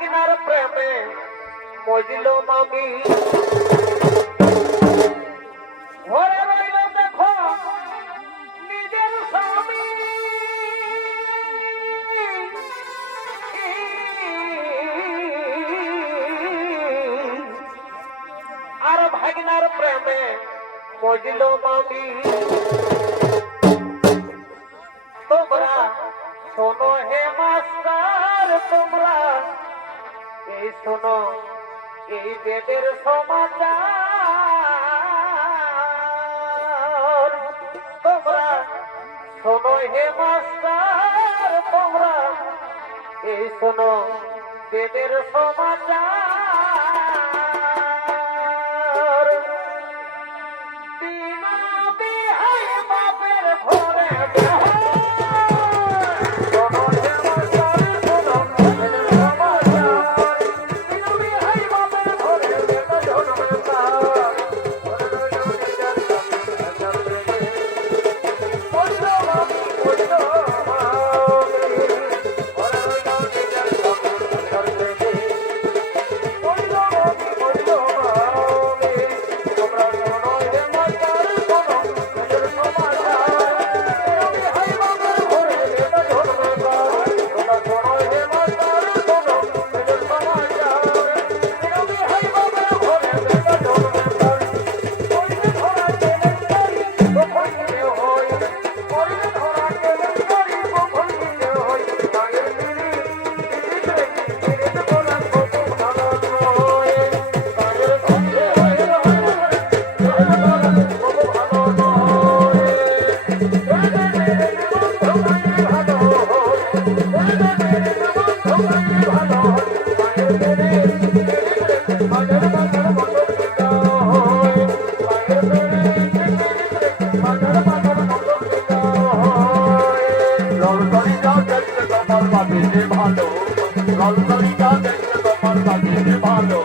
ভাগিনার প্রেমে মজিল মামি। ঘরে রইল দেখো নিজের স্বামী। আর ভাগিনার প্রেমে মরিল মামি। এই শোনো এই বেদের সমাচার। তোমরা শোনো হে মাস্টার তোমরা এই শোনো বেদের সমাচার। দেখতে তোমার বাঁচিয়ে ভালো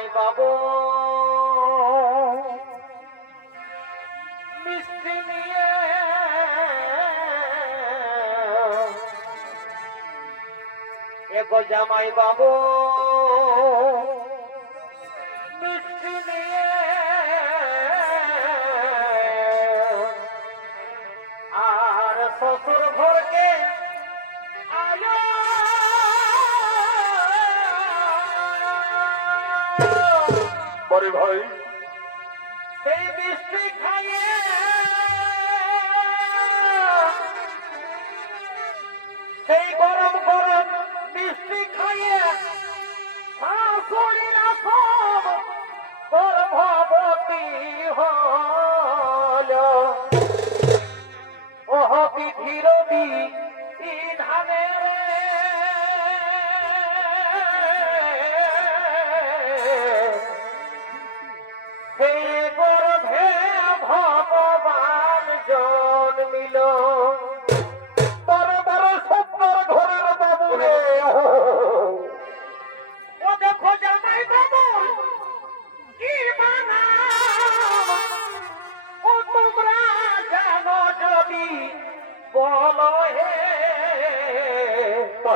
জামাই বাবু মিষ্টি নিয়ে এগো জামাই বাবু। পরে ভাই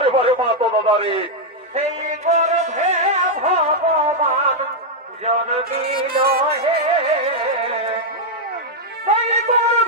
পরে পরে মা তো দাদা রে সেই গর্ভে ভগবান জন্মিল হে। সেই গর্ভে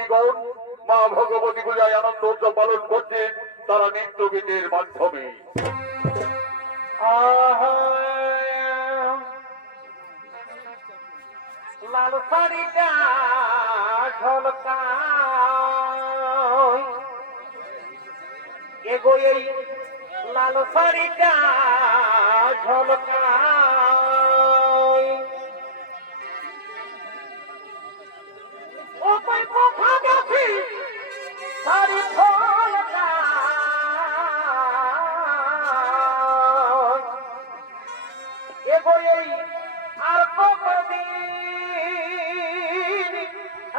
গোপিনীগণ মা ভগবতী পূজায় আনন্দ উৎসব পালন করছেন তারা নৃত্য গীতের মাধ্যমে। লাল শাড়িটা ঝলকা। এগো এই লাল শাড়িটা ঝলকায়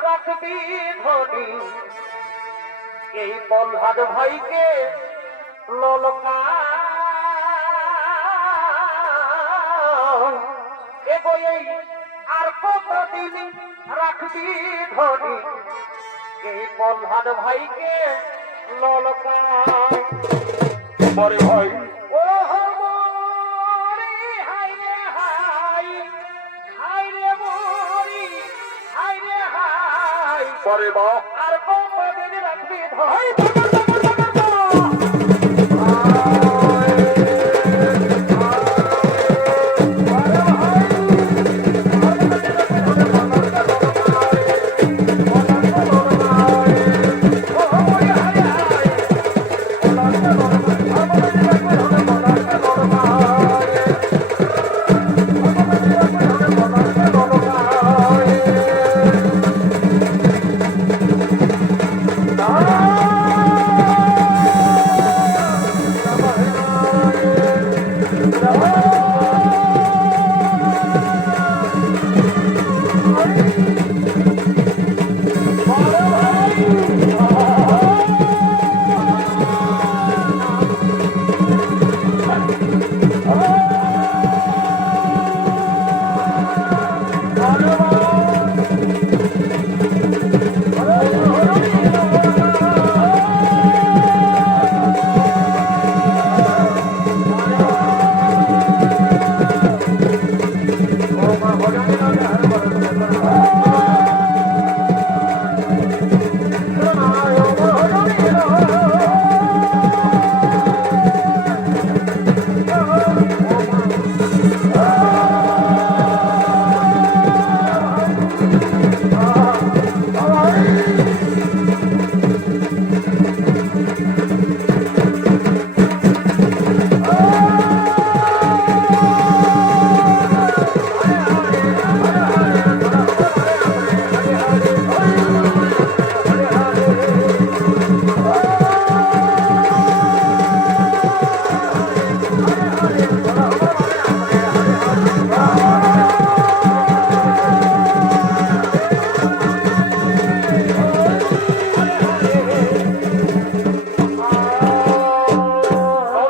রাখবি ধনী। এই প্রহ্লাদ ভাইকে ললকা। এই কতদিন রাখবি ধনী এই প্রহ্লাদ ভাইকে ললকা। পরে ভাই। ও পরে মা। আর কতদিন রাখবি ভাই